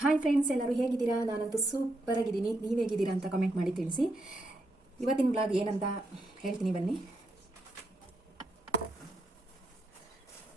Hi friends ಎಲ್ಲರೂ ಹೇಗಿದ್ದೀರಾ? ನಾನಂತೂ ಸೂಪರ್ ಆಗಿದ್ದೀನಿ. ನೀವು ಹೇಗಿದ್ದೀರಾ ಅಂತ ಕಮೆಂಟ್ ಮಾಡಿ ತಿಳಿಸಿ. ಇವತ್ತಿನ ಬ್ಲಾಗ್ ಏನಂತ ಹೇಳ್ತೀನಿ ಬನ್ನಿ.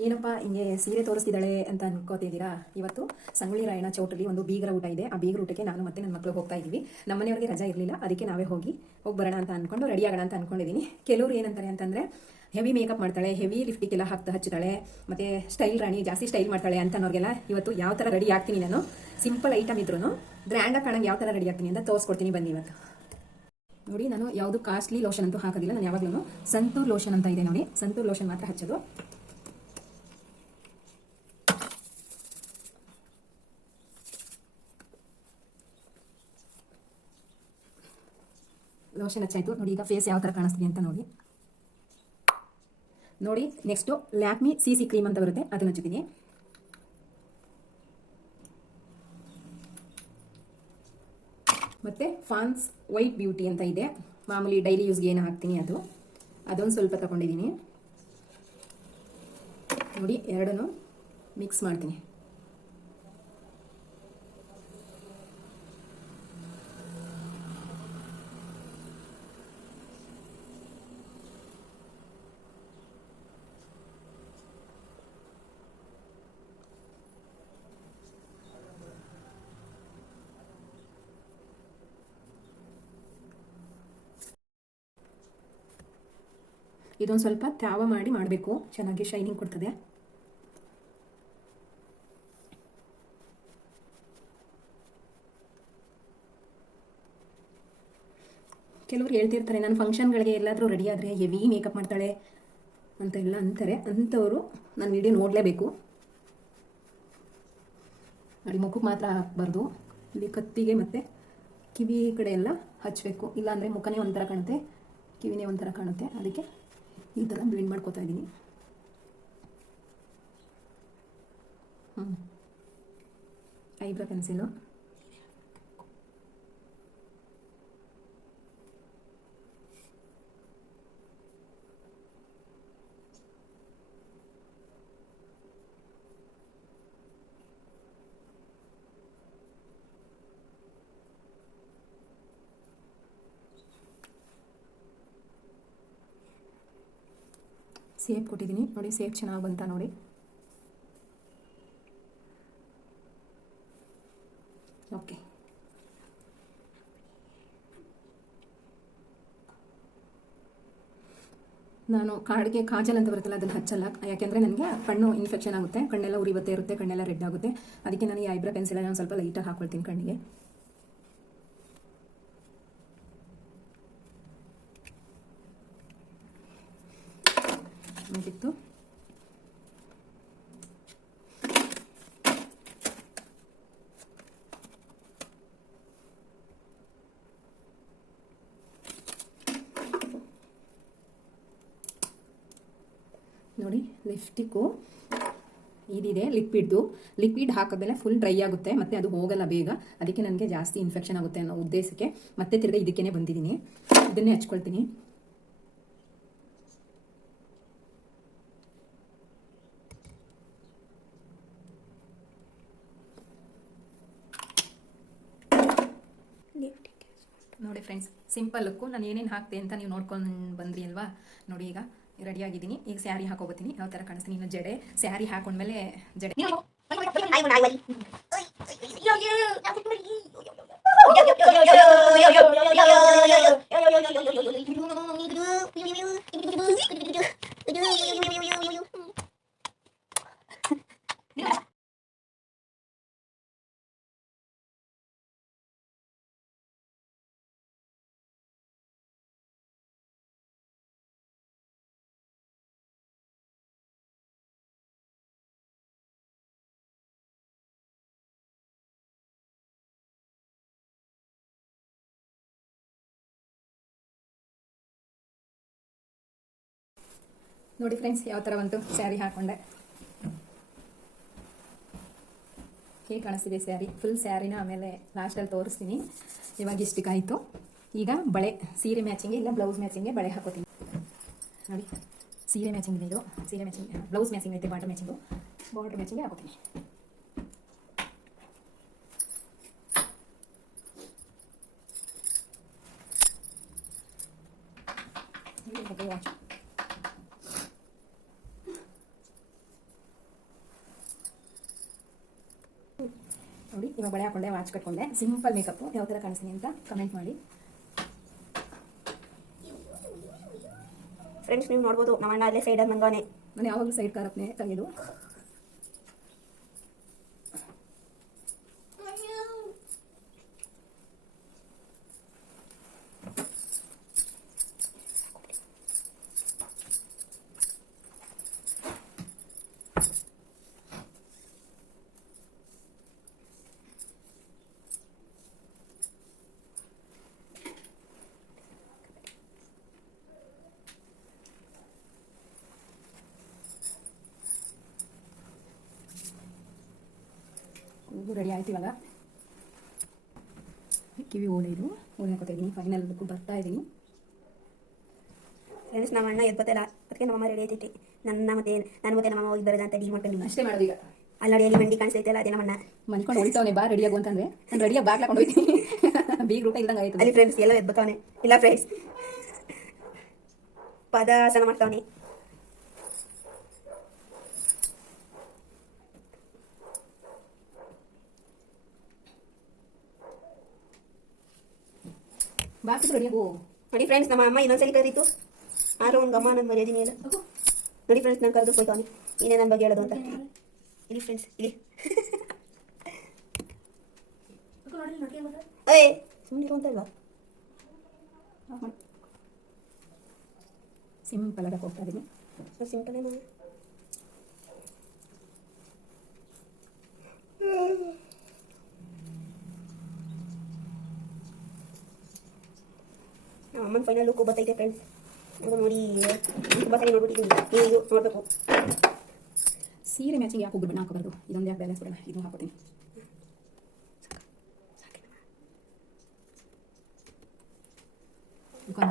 ಏನಪ್ಪ, ಹಿಂಗೆ ಸೀರೆ ತೋರಿಸ್ತಿದ್ದಾಳೆ ಅಂತ ಅನ್ಕೋತಿದ್ದೀರಾ? ಇವತ್ತು ಸಂಗೊಳ್ಳಿ ರಾಯಣ ಚೌಟಲ್ಲಿ ಒಂದು ಬೀಗರ ಊಟ ಇದೆ. ಆ ಬೀಗರ ಊಟಕ್ಕೆ ನಾನು ಮತ್ತೆ ನನ್ನ ಮಕ್ಕಳು ಹೋಗ್ತಾ ಇದ್ದೀವಿ. ನಮ್ಮ ಮನೆಯವ್ರಿಗೆ ರಜಾ ಇರಲಿಲ್ಲ. ಅದಕ್ಕೆ ನಾವೇ ಹೋಗಿ ಹೋಗಿ ಬರೋಣ ಅಂತ ಅಂದ್ಕೊಂಡು ರೆಡಿ ಆಗೋಣ ಅಂತ ಅಂದ್ಕೊಂಡಿದ್ದೀನಿ ಕೆಲವರು ಏನಂತಾರೆ ಅಂತಂದರೆ ಹೆವಿ ಮೇಕಪ್ ಮಾಡ್ತಾಳೆ ಹೆವಿ ಲಿಫ್ಟಿಗೆಲ್ಲ ಹಾಕ್ತಾ ಹಚ್ಚುತ್ತಾಳೆ, ಮತ್ತೆ ಸ್ಟೈಲ್ ರಾಣಿ ಜಾಸ್ತಿ ಸ್ಟೈಲ್ ಮಾಡ್ತಾಳೆ ಅಂತ ಅನ್ನೋರಿಗೆಲ್ಲ ಇವತ್ತು ಯಾವ ಥರ ರೆಡಿ ಆಗ್ತೀನಿ ನಾನು. ಸಿಂಪಲ್ ಐಟಮ್ ಇದ್ರು ಗ್ರ್ಯಾಂಡಾಗಿ ಕಾಣಂಗೆ ಯಾವ ಥರ ರೆಡಿ ಆಗ್ತೀನಿ ಅಂತ ತೋರಿಸ್ಕೊಡ್ತೀನಿ ಬನ್ನಿ ಇವತ್ತು. ನೋಡಿ, ನಾನು ಯಾವುದು ಕಾಸ್ಟ್ಲಿ ಲೋಷನ್ ಅಂತೂ ಹಾಕೋದಿಲ್ಲ. ನಾನು ಯಾವಾಗಲೂ ಸಂತೂರ್ ಲೋಷನ್ ಅಂತ ಇದೆ ನೋಡಿ. ಸಂತೂರ್ ಲೋಷನ್ ಮಾತ್ರ ಹಚ್ಚೋದು. ಲೋಷನ್ ಹಚ್ಚಾಯಿತು ನೋಡಿ, ಈಗ ಫೇಸ್ ಯಾವ ಥರ ಕಾಣಿಸ್ತೀನಿ ಅಂತ ನೋಡಿ. ನೋಡಿ next Lakme C C cream ಅಂತ ಬರುತ್ತೆ. ಅದನ್ನ ಹಚ್ಚಿದ್ದೀನಿ. ಮತ್ತು ಫಾನ್ಸ್ ವೈಟ್ ಬ್ಯೂಟಿ ಅಂತ ಇದೆ. ಮಾಮೂಲಿ ಡೈಲಿ ಯೂಸ್ಗೆ ಏನು ಹಾಕ್ತೀನಿ ಅದು. ಅದೊಂದು ಸ್ವಲ್ಪ ತಗೊಂಡಿದ್ದೀನಿ. ನೋಡಿ, ಎರಡನ್ನು ಮಿಕ್ಸ್ ಮಾಡ್ತೀನಿ. ಇದೊಂದು ಸ್ವಲ್ಪ ತ್ಯಾವ ಮಾಡಿ ಮಾಡಬೇಕು. ಚೆನ್ನಾಗಿ ಶೈನಿಂಗ್ ಕೊಡ್ತದೆ. ಕೆಲವರು ಹೇಳ್ತಿರ್ತಾರೆ ನಾನು ಫಂಕ್ಷನ್ಗಳಿಗೆ ಎಲ್ಲಾದರೂ ರೆಡಿ ಆದರೆ ಹೆವಿ ಮೇಕಪ್ ಮಾಡ್ತಾಳೆ ಅಂತ ಎಲ್ಲ ಅಂತಾರೆ. ಅಂಥವರು ನಾನು ವಿಡಿಯೋ ನೋಡಲೇಬೇಕು. ನೋಡಿ ಮುಖಕ್ಕೆ ಮಾತ್ರ ಹಾಕಬಾರ್ದು. ಇಲ್ಲಿ ಕತ್ತಿಗೆ ಮತ್ತು ಕಿವಿ ಕಡೆ ಎಲ್ಲ ಹಚ್ಚಬೇಕು ಇಲ್ಲಾಂದರೆ ಮುಖನೇ ಒಂಥರ ಕಾಣುತ್ತೆ, ಕಿವಿನೇ ಒಂಥರ ಕಾಣುತ್ತೆ. ಅದಕ್ಕೆ ಈ ಥರ ಬ್ಲೆಂಡ್ ಮಾಡ್ಕೋತಾ ಇದ್ದೀನಿ. ಹ್ಞೂ ಐಬ್ರೋ ಪೆನ್ಸಿಲು. ಸೇಪ್ ಕೊಟ್ಟಿದ್ದೀನಿ. ನೋಡಿ ಸೇಫ್ ಚೆನ್ನಾಗಿ ಬಂತ ನೋಡಿ. ಓಕೆ. ನಾನು ಕಾಡಿಗೆ ಕಾಜಲ್ ಅಂತ ಬರುತ್ತಲ್ಲ, ಅದನ್ನು ಹಚ್ಚಲ್ಲ. ಯಾಕೆಂದರೆ ನನಗೆ ಕಣ್ಣು ಇನ್ಫೆಕ್ಷನ್ ಆಗುತ್ತೆ. ಕಣ್ಣೆಲ್ಲ ಉರಿಬತ್ತೆ ಇರುತ್ತೆ, ಕಣ್ಣೆಲ್ಲ ರೆಡ್ ಆಗುತ್ತೆ. ಅದಕ್ಕೆ ನಾನು ಈ ಐಬ್ರೋ ಪೆನ್ಸಿಲ್ ನಾನು ಸ್ವಲ್ಪ ಲೈಟಾಗಿ ಹಾಕೊಳ್ತೀನಿ ಕಣ್ಣಿಗೆ. ನೋಡಿ ಲಿಪ್ಸ್ಟಿಕ್ಕು ಇದಿದೆ ಲಿಕ್ವಿಡ್ದು ಲಿಕ್ವಿಡ್ ಹಾಕಿದ್ಮೇಲೆ ಫುಲ್ ಡ್ರೈ ಆಗುತ್ತೆ, ಮತ್ತೆ ಅದು ಹೋಗಲ್ಲ ಬೇಗ. ಅದಕ್ಕೆ ನನಗೆ ಜಾಸ್ತಿ ಇನ್ಫೆಕ್ಷನ್ ಆಗುತ್ತೆ ಅನ್ನೋ ಉದ್ದೇಶಕ್ಕೆ ಮತ್ತೆ ತಿರ್ಗಾ ಇದಕ್ಕೇ ಬಂದಿದ್ದೀನಿ. ಇದನ್ನೇ ಹಚ್ಕೊಳ್ತೀನಿ. ನೋಡಿ ಫ್ರೆಂಡ್ಸ್ ಸಿಂಪಲ್ ಲುಕ್ಕು ನಾನು ಏನೇನು ಹಾಕ್ತೆ ಅಂತ ನೀವು ನೋಡ್ಕೊಂಡು ಬಂದ್ರಿ ಅಲ್ವಾ? ನೋಡಿ ಈಗ. ರೆಡಿ ಆಗಿದ್ದೀನಿ ಈಗ ಸ್ಯಾರಿ ಹಾಕೋಬತ್ತೀನಿ ಯಾವ ತರ ಕಾಣಿಸ್ತೀನಿ ಇನ್ನು ಜಡೆ ಸ್ಯಾರಿ ಹಾಕೊಂಡ್ಮೇಲೆ ಜಡೆ ನೋಡಿ ಫ್ರೆಂಡ್ಸ್, ಯಾವ ಥರ ಬಂತು ಸ್ಯಾರಿ ಹಾಕೊಂಡೆ. ಹೇಗೆ ಕಾಣಿಸ್ತಿದೆ ಸ್ಯಾರಿ. ಫುಲ್ ಸ್ಯಾರಿನ ಆಮೇಲೆ ಲಾಸ್ಟಲ್ಲಿ ತೋರಿಸ್ತೀನಿ. ಇವಾಗ ಇಷ್ಟಕ್ಕಾಯಿತು ಈಗ ಬಳೆ, ಸೀರೆ ಮ್ಯಾಚಿಂಗ್ ಇಲ್ಲ ಬ್ಲೌಸ್ ಮ್ಯಾಚಿಂಗ್ಗೆ ಬಳೆ ಹಾಕೋತೀನಿ. ನೋಡಿ, ಸೀರೆ ಮ್ಯಾಚಿಂಗ್ ಇದೆ ಸೀರೆ ಮ್ಯಾಚಿಂಗ್ ಬ್ಲೌಸ್ ಮ್ಯಾಚಿಂಗ್ ಐತೆ ಬಾರ್ಡರ್ ಮ್ಯಾಚಿಂಗು ಬಾರ್ಡರ್ ಮ್ಯಾಚಿಂಗ್ ಹಾಕೋತೀನಿ ವಾಚ್ ನೋಡಿ ಇವಾಗ ಬಳೆ ಹಾಕೊಂಡೆ ವಾಚ್ ಕಟ್ಕೊಂಡೆ. ಸಿಂಪಲ್ ಮೇಕಪ್ ಯಾವ ಥರ ಕಾಣಿಸ್ತೀನಿ ಅಂತ ಕಮೆಂಟ್ ಮಾಡಿ. ಫ್ರೆಂಡ್ಸ್ ನೀವು ನೋಡ್ಬೋದು ನಮ್ಮ ಅಣ್ಣ ಅಲ್ಲೇ ಸೈಡಲ್ಲಿ ಮಂಗವನೆ ನಾನು ಯಾವಾಗಲೂ ಸೈಡ್ ಕಾರತ್ನೆ ತೆಗೆದು. ಇದು ರೆಡಿ ಆಯ್ತು ಇವಾಗ. ಕಿವಿ ಓಲೆ ಇದು. ಓಲೆ ಹಾಕೋತಾ ಇದ್ದೀನಿ ಫೈನಲ್ ಲುಕ್ ಬರ್ತಾ ಇದ್ದೀನಿ ಫ್ರೆಂಡ್ಸ್ ನಮ್ಮ ಅಣ್ಣ ಎದ್ಬತ್ತಲ್ಲ ಅದಕ್ಕೆ ನಮ್ಮಮ್ಮ ರೆಡಿ ಆಯ್ತೈತಿ. ನನ್ನ ಮತ್ತೆ ನನ್ನ ಮತ್ತೆ ನಮ್ಮಮ್ಮ ಹೋಗಿ ಬರೋದಂತ ಡೀಲ್ ಮಾಡ್ಕೊಂಡು ಅಷ್ಟೇ ಮಾಡೋದು ಈಗ ಅಲ್ಲಿ ನೋಡಿ ಅಲ್ಲಿ ಮಂಡಿ ಕಾಣಿಸ್ತೈತಲ್ಲ ಅದೇ ನಮ್ಮಣ್ಣ ಮನ್ಕೊಂಡು ಹೊಡಿತಾವನೆ ಬಾ ರೆಡಿ ಆಗು ಅಂತಂದ್ರೆ. ನಾನು ರೆಡಿಯಾಗಿ ಬಾಗ್ಲ ಹಾಕೊಂಡು ಹೋಗ್ತೀನಿ ಬೀಗ್ ರೂಪ ಇಲ್ಲದಂಗೆ ಆಯ್ತು. ಅಲ್ಲಿ ಫ್ರೆಂಡ್ಸ್ ಎಲ್ಲ ಎದ್ಬತ್ತವನೆ ಇಲ್ಲ ಫ್ರೆಂಡ್ಸ್ ಪದಾಸನ ಮಾಡ್ತಾವನೆ. ಬಾಕಿ ರೆಡಿ ಆಗು ನೋಡಿ ಫ್ರೆಂಡ್ಸ್ ನಮ್ಮ ಅಮ್ಮ ಇನ್ನೊಂದ್ಸಲಿ ಕರೀತು. ಆದ್ರೂ ಒಂದು ಗಮ್ಮ ನನ್ನ ಮರ್ಯಾದಿನಿ ಇಲ್ಲ ನೋಡಿ ಫ್ರೆಂಡ್ಸ್ ನಾನು ಕರೆದು ಹೋಯ್ತಾವನಿ. ನೀನೇ ನನ್ನ ಬಗ್ಗೆ ಹೇಳೋದು ಅಂತ. ಇಲ್ಲಿ ಫ್ರೆಂಡ್ಸ್ ಇಲ್ಲಿ. ಏ ಸುಮ್ಮನೆ ಅಂತ ಇಲ್ವಾ ಸಿಂಪಲ್ ಆಗಿ ಹೋಗ್ತಾ ಇದ್ದೀನಿ ಸಿಂಪಲ್ ಅಮ್ಮನ ಫೈನಲ್ ಲುಕ್ ಬರ್ತೈತೆ ಫ್ರೆಂಡ್ಸ್ ಅದು ನೋಡಿ ತುಂಬ ಸರಿ ನೋಡ್ಬಿಟ್ಟಿದ್ದೀನಿ ನೀವು ಇದು ನೋಡಬೇಕು ಸೀರೆ ಮ್ಯಾಚಿಂಗ್ ಯಾಕೆ ಹೋಗ್ಬಿಟ್ಟು ಹಾಕೋಬಾರ್ದು ಇದೊಂದು ಯಾಕೆ ಬ್ಯಾಲೆನ್ಸ್ ಬಿಡೋಣ ಇದು ಹಾಕೋತೀನಿ ಮುಖಾನ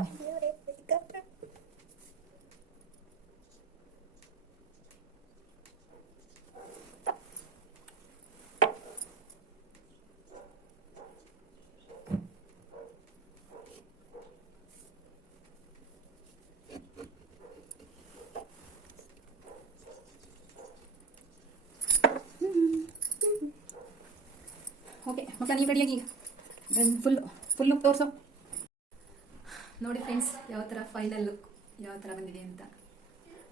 ಓಕೆ ಮಕ್ಕಳ ನೀವು ರೆಡಿಯಾಗಿ ಈಗ. ಫುಲ್ ಫುಲ್ ಲುಕ್ ತೋರಿಸು. ನೋಡಿ ಫ್ರೆಂಡ್ಸ್ ಯಾವ ಥರ ಫೈನಲ್ ಲುಕ್ ಯಾವ ಥರ ಬಂದಿದೆ ಅಂತ.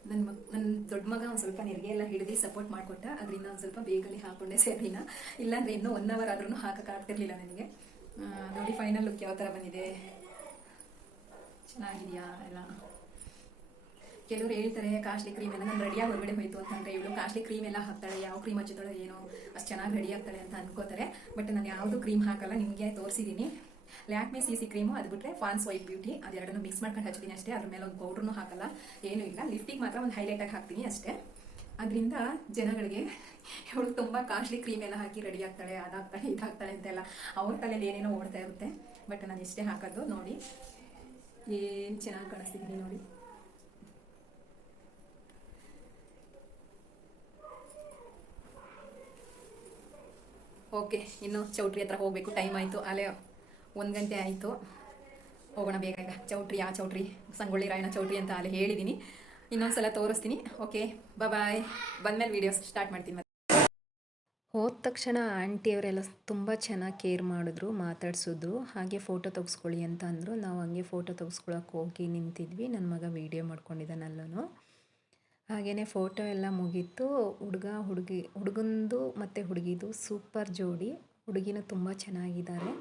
ನನ್ನ ಮಗ ನನ್ನ ದೊಡ್ಡ ಮಗ ಒಂದು ಸ್ವಲ್ಪ ನೆರಿಗೆ ಎಲ್ಲ ಹಿಡಿದು ಸಪೋರ್ಟ್ ಮಾಡಿಕೊಟ್ಟ. ಅದರಿಂದ ಒಂದು ಸ್ವಲ್ಪ ಬೇಗನೆ ಹಾಕೊಂಡೆ ಸೇರಿನ. ಇಲ್ಲಾಂದರೆ ಇನ್ನೂ ಒನ್ ಅವರ್ ಆದ್ರೂ ಹಾಕೋಕ್ಕಾಗ್ತಿರ್ಲಿಲ್ಲ ನನಗೆ. ನೋಡಿ ಫೈನಲ್ ಲುಕ್ ಯಾವ ಥರ ಬಂದಿದೆ. ಚೆನ್ನಾಗಿದೆಯಾ ಎಲ್ಲ? ಕೆಲವರು ಹೇಳ್ತಾರೆ, ಕಾಸ್ಟ್ಲಿ ಕ್ರೀಮ್ ಎಲ್ಲ ನಾನು ರೆಡಿಯಾಗಿ ಹೊರಗಡೆ ಹೋಯ್ತು ಅಂತಂದ್ರೆ ಇವಳು ಕಾಸ್ಟ್ಲಿ ಕ್ರೀಮ್ ಎಲ್ಲ ಹಾಕ್ತಾಳೆ, ಯಾವ ಕ್ರೀಮ್ ಹಚ್ಚುತ್ತಾಳೆ ಏನೋ, ಅಷ್ಟು ಚೆನ್ನಾಗಿ ರೆಡಿ ಆಗ್ತಾಳೆ ಅಂತ ಅನ್ಕೋತಾರೆ. ಬಟ್ ನಾನು ಯಾವುದು ಕ್ರೀಮ್ ಹಾಕಲ್ಲ, ನಿಮಗೆ ತೋರಿಸಿದ್ದೀನಿ ಲ್ಯಾಕ್ಮೆ ಸಿ ಸಿ ಕ್ರೀಮು, ಅದು ಬಿಟ್ಟರೆ ಫಾನ್ಸ್ ವೈಟ್ ಬ್ಯೂಟಿ. ಅದೆರಡನ್ನು ಮಿಕ್ಸ್ ಮಾಡ್ಕೊಂಡು ಹಚ್ತೀನಿ ಅಷ್ಟೇ, ಅದ್ರ ಮೇಲೆ ಒಂದು ಪೌಡ್ರೂ ಹಾಕಲ್ಲ, ಏನೂ ಇಲ್ಲ. ಲಿಫ್ಟಿಗೆ ಮಾತ್ರ ಒಂದು ಹೈಲೈಟಾಗಿ ಹಾಕ್ತೀನಿ ಅಷ್ಟೇ. ಅದರಿಂದ ಜನಗಳಿಗೆ ಇವಳು ತುಂಬ ಕಾಸ್ಟ್ಲಿ ಕ್ರೀಮ್ ಎಲ್ಲ ಹಾಕಿ ರೆಡಿ ಆಗ್ತಾಳೆ, ಅದಾಗ್ತಾಳೆ, ಇದಾಗ್ತಾಳೆ ಅಂತೆಲ್ಲ. ಅವ್ರ ತಲೆಯಲ್ಲಿ ಏನೇನೋ ಓಡ್ತಾ ಇರುತ್ತೆ. ಬಟ್ ನಾನು ಇಷ್ಟೇ ಹಾಕೋದು ನೋಡಿ, ಏನು ಚೆನ್ನಾಗಿ ಕಾಣಿಸ್ತಿದ್ದೀನಿ ನೋಡಿ. ಓಕೆ, ಇನ್ನು ಚೌಟ್ರಿ ಹತ್ರ ಹೋಗಬೇಕು. ಟೈಮ್ ಆಯಿತು. ಅಲ್ಲೇ ಒಂದು ಗಂಟೆ ಆಯಿತು. ಹೋಗೋಣ ಬೇಗ. ಈಗ ಚೌಟ್ರಿ, ಆ ಚೌಟ್ರಿ, ಸಂಗೊಳ್ಳಿ ರಾಯಣ ಚೌಟ್ರಿ ಅಂತ ಅಲ್ಲಿ ಹೇಳಿದ್ದೀನಿ ಇನ್ನೊಂದ್ಸಲ ತೋರಿಸ್ತೀನಿ. ಓಕೆ ಬಾಯ್ ಬಂದಮೇಲೆ ವೀಡಿಯೋಸ್ ಸ್ಟಾರ್ಟ್ ಮಾಡ್ತೀನಿ ಮತ್ತೆ. ಹೋದ ತಕ್ಷಣ ಆಂಟಿಯವರೆಲ್ಲ ತುಂಬ ಚೆನ್ನಾಗಿ ಕೇರ್ ಮಾಡಿದ್ರು, ಮಾತಾಡ್ಸಿದ್ರು. ಹಾಗೆ ಫೋಟೋ ತೆಗೆಸ್ಕೊಳ್ಳಿ ಅಂತ ಅಂದರು. ನಾವು ಹಂಗೆ ಫೋಟೋ ತೆಗೆಸ್ಕೊಳಕ್ಕೆ ಹೋಗಿ ನಿಂತಿದ್ವಿ. ನನ್ನ ಮಗ ವೀಡಿಯೋ ಮಾಡ್ಕೊಂಡಿದ್ದಾನಲ್ಲೂ ಹಾಗೆಯೇ ಫೋಟೋ ಎಲ್ಲ ಮುಗೀತು. ಹುಡುಗ, ಹುಡುಗಿ, ಹುಡುಗಂದು ಮತ್ತು ಹುಡುಗಿದು ಸೂಪರ್ ಜೋಡಿ. ಹುಡುಗಿನೂ ತುಂಬ ಚೆನ್ನಾಗಿದ್ದಾರೆ.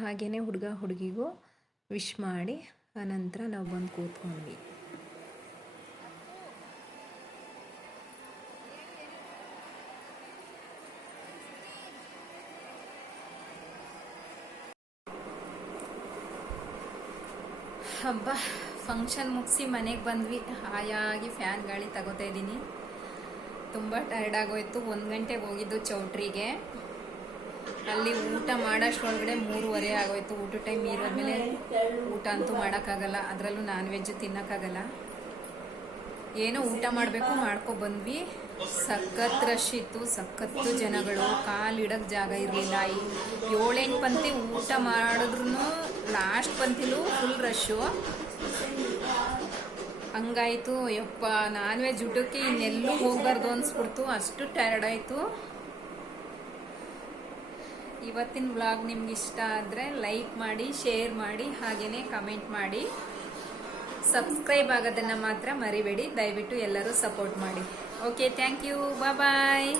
ಹಾಗೆಯೇ ಹುಡುಗ, ಹುಡುಗಿಗೂ ವಿಶ್ ಮಾಡಿ ಆನಂತರ ನಾವು ಬಂದು ಕೂತ್ಕೊಂಡ್ವಿ. ಹಬ್ಬ ಫಂಕ್ಷನ್ ಮುಗಿಸಿ ಮನೆಗೆ ಬಂದ್ವಿ. ಹಾಯಾಗಿ ಫ್ಯಾನ್ ಗಾಳಿ ತಗೋತಾ ಇದ್ದೀನಿ. ತುಂಬ ಟೈರ್ಡ್ ಆಗೋಯ್ತು. ಒಂದು ಗಂಟೆಗೆ ಹೋಗಿದ್ದು ಚೌಟ್ರಿಗೆ. ಅಲ್ಲಿ ಊಟ ಮಾಡೋಷ್ಟೊಳಗಡೆ ಮೂರುವರೆ ಆಗೋಯ್ತು. ಊಟ ಟೈಮ್ ಇರೋದ್ಮೇಲೆ ಊಟ ಅಂತೂ ಮಾಡೋಕ್ಕಾಗಲ್ಲ. ಅದರಲ್ಲೂ ನಾನ್ ವೆಜ್ ತಿನ್ನೋಕ್ಕಾಗಲ್ಲ. ಏನೋ ಊಟ ಮಾಡಬೇಕು ಮಾಡ್ಕೊ ಬಂದ್ವಿ. ಸಖತ್ ರಶ್ ಇತ್ತು. ಸಖತ್ತು ಜನಗಳು. ಕಾಲಿಡಕ್ಕೆ ಜಾಗ ಇರಲಿಲ್ಲ. ಏಳೆಂಟು ಪಂತಿ ಊಟ ಮಾಡಿದ್ರು ಲಾಸ್ಟ್ ಪಂಕ್ತಿಲೂ ಫುಲ್ ರಶ್ಶು ಹಂಗಾಯ್ತು. ಯಪ್ಪ ನಾನ್ ವೆಜ್ ಊಟಕ್ಕೆ ಇನ್ನೆಲ್ಲೂ ಹೋಗ್ಬಾರ್ದು ಅನ್ಸ್ಬಿಡ್ತು. ಅಷ್ಟು ಟಯರ್ಡ್ ಆಯ್ತು. ಇವತ್ತಿನ ವ್ಲಾಗ್ ನಿಮ್ಗೆ ಇಷ್ಟ ಆದರೆ ಲೈಕ್ ಮಾಡಿ ಶೇರ್ ಮಾಡಿ ಹಾಗೆಯೇ ಕಮೆಂಟ್ ಮಾಡಿ. ಸಬ್ಸ್ಕ್ರೈಬ್ ಆಗೋದನ್ನು ಮಾತ್ರ ಮರಿಬೇಡಿ. ದಯವಿಟ್ಟು ಎಲ್ಲರೂ ಸಪೋರ್ಟ್ ಮಾಡಿ. Okay thank you bye